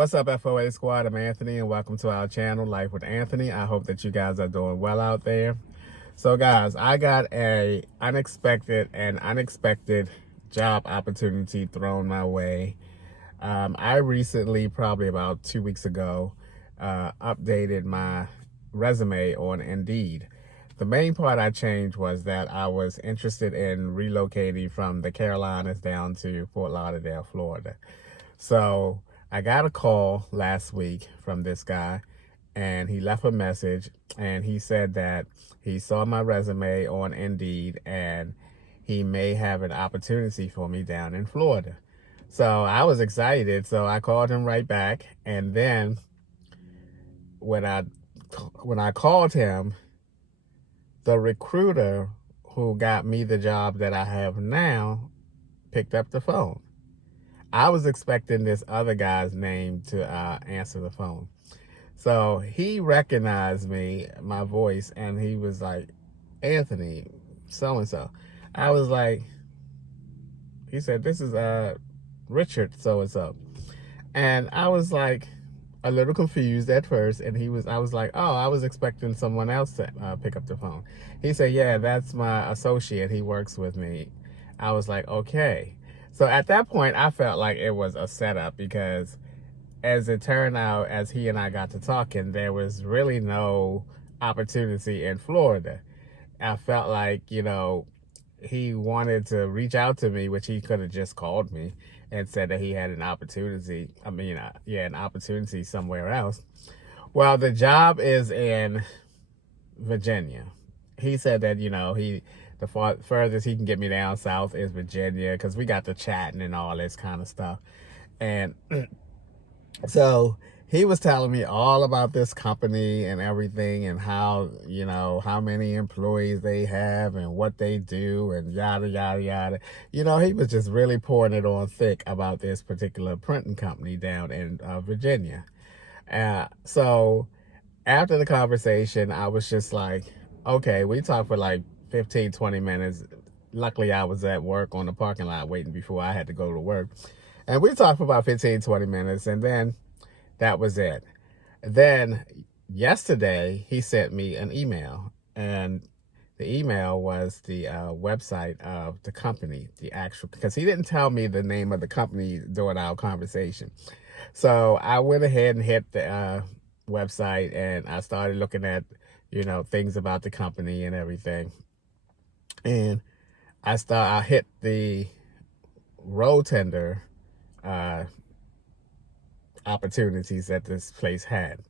What's up, FOA Squad? I'm Anthony, and welcome to our channel, Life with Anthony. I hope that you guys are doing well out there. So, guys, I got a unexpected job opportunity thrown my way. I recently, probably about 2 weeks ago, updated my resume on Indeed. The main part I changed was that I was interested in relocating from the Carolinas down to Fort Lauderdale, Florida. So I got a call last week from this guy, and he left a message, and he said that he saw my resume on Indeed and he may have an opportunity for me down in Florida. So I was excited, so I called him right back, and then when I called him, the recruiter who got me the job that I have now picked up the phone. I was expecting this other guy's name to answer the phone. So he recognized me, my voice, and he was like, Anthony, so-and-so. I was like, he said, this is Richard so-and-so. And I was like a little confused at first, and I was like, oh, I was expecting someone else to pick up the phone. He said, yeah, that's my associate. He works with me. I was like, okay. So at that point, I felt like it was a setup because as it turned out, as he and I got to talking, there was really no opportunity in Florida. I felt like, he wanted to reach out to me, which he could have just called me and said that he had an opportunity. An opportunity somewhere else. Well, the job is in Virginia. He said that, the furthest he can get me down south is Virginia, because we got to chatting and all this kind of stuff. And so he was telling me all about this company and everything, and how, how many employees they have and what they do and yada, yada, yada. He was just really pouring it on thick about this particular printing company down in Virginia. So after the conversation, I was just like, okay, we talked for like 15, 20 minutes. Luckily, I was at work on the parking lot waiting before I had to go to work. And we talked for about 15, 20 minutes, and then that was it. Then yesterday, he sent me an email, and the email was the website of the company, because he didn't tell me the name of the company during our conversation. So I went ahead and hit the website, and I started looking at, things about the company and everything. And I hit the road tender opportunities that this place had.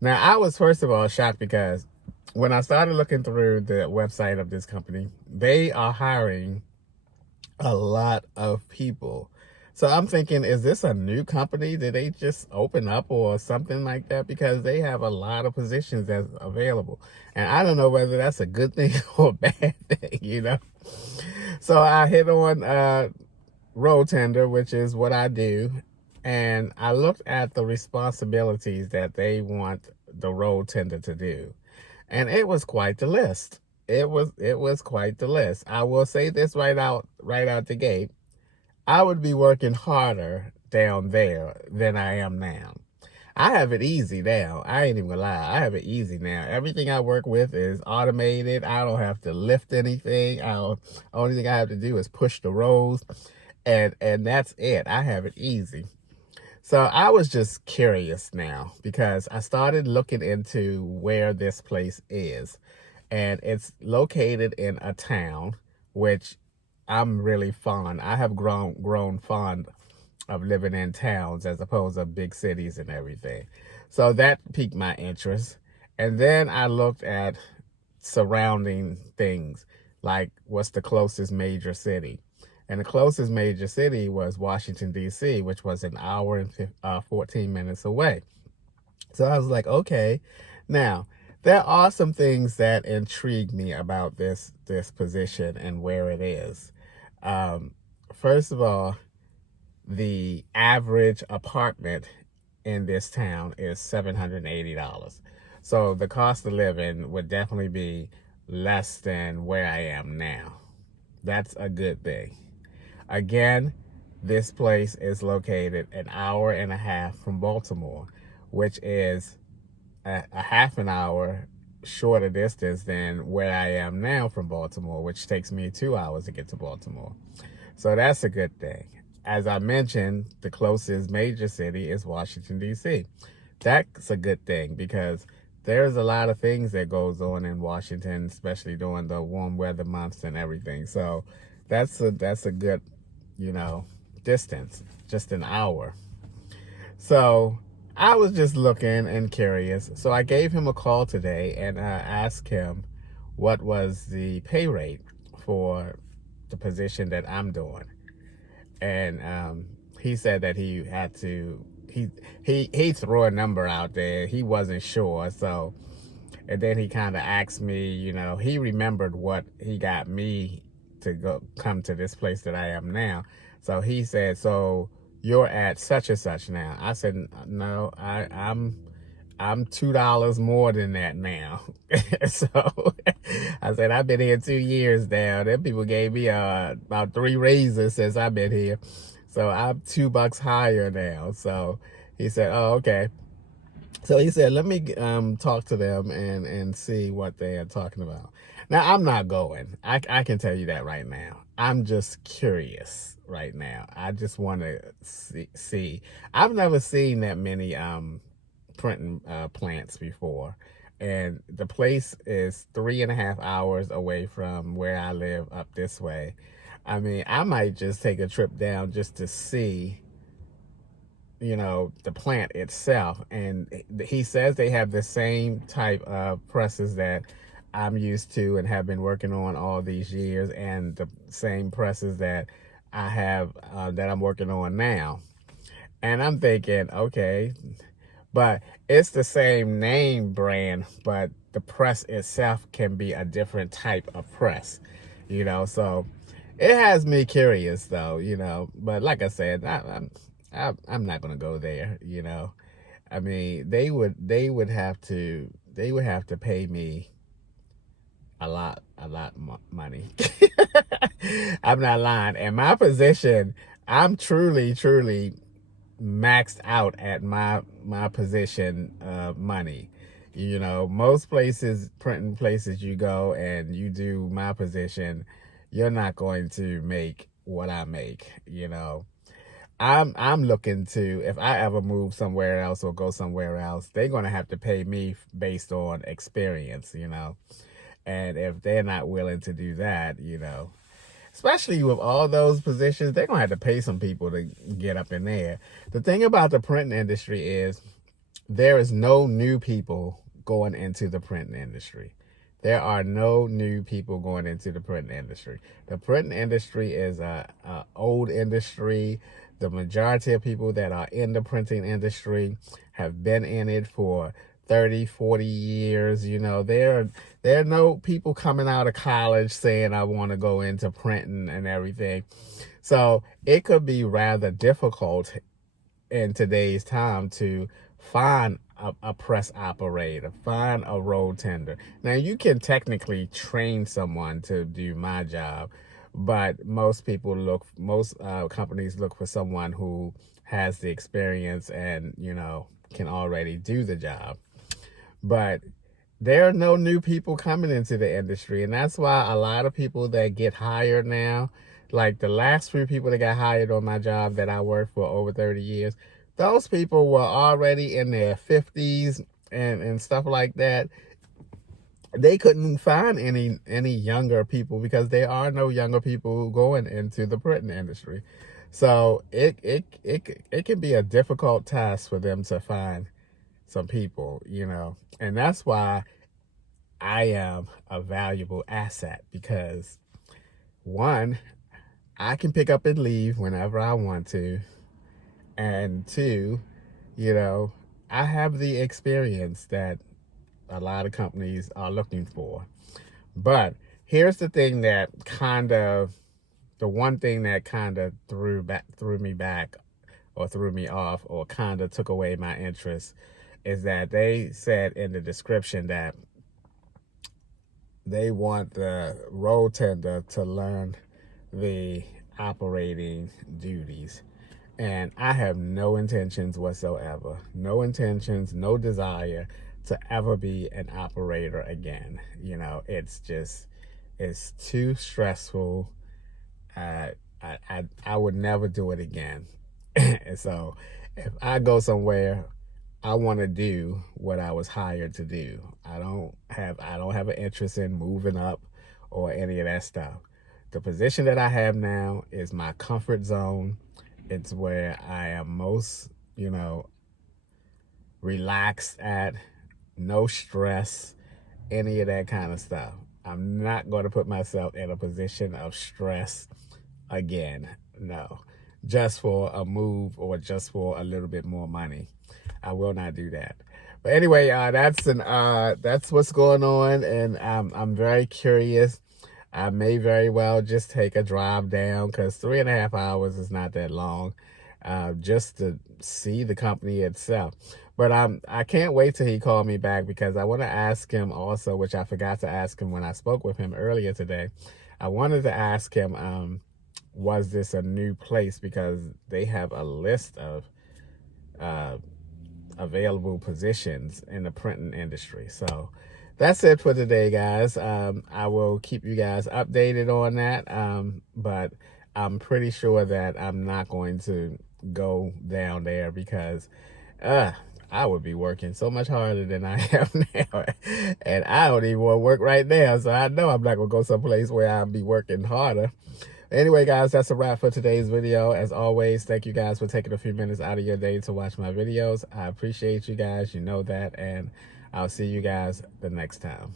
Now, I was first of all shocked because when I started looking through the website of this company, they are hiring a lot of people. So I'm thinking, is this a new company? Did they just open up or something like that? Because they have a lot of positions that's available. And I don't know whether that's a good thing or a bad thing, So I hit on road tender, which is what I do. And I looked at the responsibilities that they want the road tender to do. And it was quite the list. It was quite the list. I will say this right out the gate. I would be working harder down there than I am now. I have it easy now. I ain't even gonna lie. I have it easy now. Everything I work with is automated. I don't have to lift anything. Only thing I have to do is push the rows, and that's it. I have it easy. So I was just curious now, because I started looking into where this place is, and it's located in a town, which I'm really fond. I have grown fond of living in towns as opposed to big cities and everything. So that piqued my interest. And then I looked at surrounding things, like what's the closest major city. And the closest major city was Washington, D.C., which was an hour and 14 minutes away. So I was like, okay. Now, there are some things that intrigue me about this position and where it is. First of all, the average apartment in this town is $780. So the cost of living would definitely be less than where I am now. That's a good thing. Again, This place is located an hour and a half from Baltimore, which is a half an hour shorter distance than where I am now from Baltimore, which takes me 2 hours to get to Baltimore. So that's a good thing. As I mentioned, the closest major city is Washington, D.C. That's a good thing because there's a lot of things that goes on in Washington, especially during the warm weather months and everything. So that's a good, distance, just an hour. So I was just looking and curious. So I gave him a call today and I asked him what was the pay rate for the position that I'm doing. And he said that he had to, he threw a number out there. He wasn't sure. So, and then he kind of asked me, he remembered what he got me to come to this place that I am now. So he said, so you're at such and such now. I said, no, I'm $2 more than that now. So I said, I've been here 2 years now. Them people gave me about 3 raises since I've been here. So I'm $2 higher now. So he said, oh, okay. So he said, let me talk to them and see what they are talking about. Now, I'm not going. I can tell you that right now. I'm just curious right now. I just want to see. I've never seen that many printing plants before. And the place is 3.5 hours away from where I live up this way. I mean, I might just take a trip down just to see the plant itself. And he says they have the same type of presses that I'm used to and have been working on all these years, and the same presses that I have that I'm working on now. And I'm thinking, okay, but it's the same name brand, but the press itself can be a different type of press, so it has me curious though, but like I said, I'm not going to go there, I mean, they would have to pay me a lot money. I'm not lying. And my position, I'm truly maxed out at my position money. Most places, printing places you go and you do my position, you're not going to make what I make. I'm looking to, if I ever move somewhere else or go somewhere else, they're going to have to pay me based on experience, and if they're not willing to do that, especially with all those positions, they're going to have to pay some people to get up in there. The thing about the printing industry is there is no new people going into the printing industry. There are no new people going into the printing industry. The printing industry is a old industry. The majority of people that are in the printing industry have been in it for 30, 40 years. There are no people coming out of college saying, I want to go into printing and everything. So it could be rather difficult in today's time to find a press operator, find a roll tender. Now, you can technically train someone to do my job, but most companies look for someone who has the experience and, can already do the job. But there are no new people coming into the industry, and that's why a lot of people that get hired now, like the last 3 people that got hired on my job that I worked for over 30 years, those people were already in their 50s and stuff like that. They couldn't find any younger people because there are no younger people going into the printing industry. So it can be a difficult task for them to find some people, and that's why I am a valuable asset, because 1, I can pick up and leave whenever I want to. And 2, I have the experience that a lot of companies are looking for. But here's the thing that the one thing that threw me back or threw me off or kind of took away my interest is that they said in the description that they want the roll tender to learn the operating duties. And I have no intentions whatsoever, no intentions, no desire to ever be an operator again. You know, it's too stressful. I would never do it again. And so if I go somewhere, I want to do what I was hired to do. I don't have an interest in moving up or any of that stuff. The position that I have now is my comfort zone. It's where I am most, relaxed at, no stress, any of that kind of stuff. I'm not going to put myself in a position of stress again. No, just for a move or just for a little bit more money. I will not do that. But anyway, that's what's going on, and I'm very curious. I may very well just take a drive down, because 3.5 hours is not that long, just to see the company itself. But I can't wait till he called me back, because I want to ask him also, which I forgot to ask him when I spoke with him earlier today. I wanted to ask him, was this a new place? Because they have a list of available positions in the printing industry. So that's it for today, guys. I will keep you guys updated on that. But I'm pretty sure that I'm not going to go down there, because I would be working so much harder than I am now. And I don't even want to work right now. So I know I'm not going to go someplace where I'll be working harder. Anyway, guys, that's a wrap for today's video. As always, thank you guys for taking a few minutes out of your day to watch my videos. I appreciate you guys. You know that. And I'll see you guys the next time.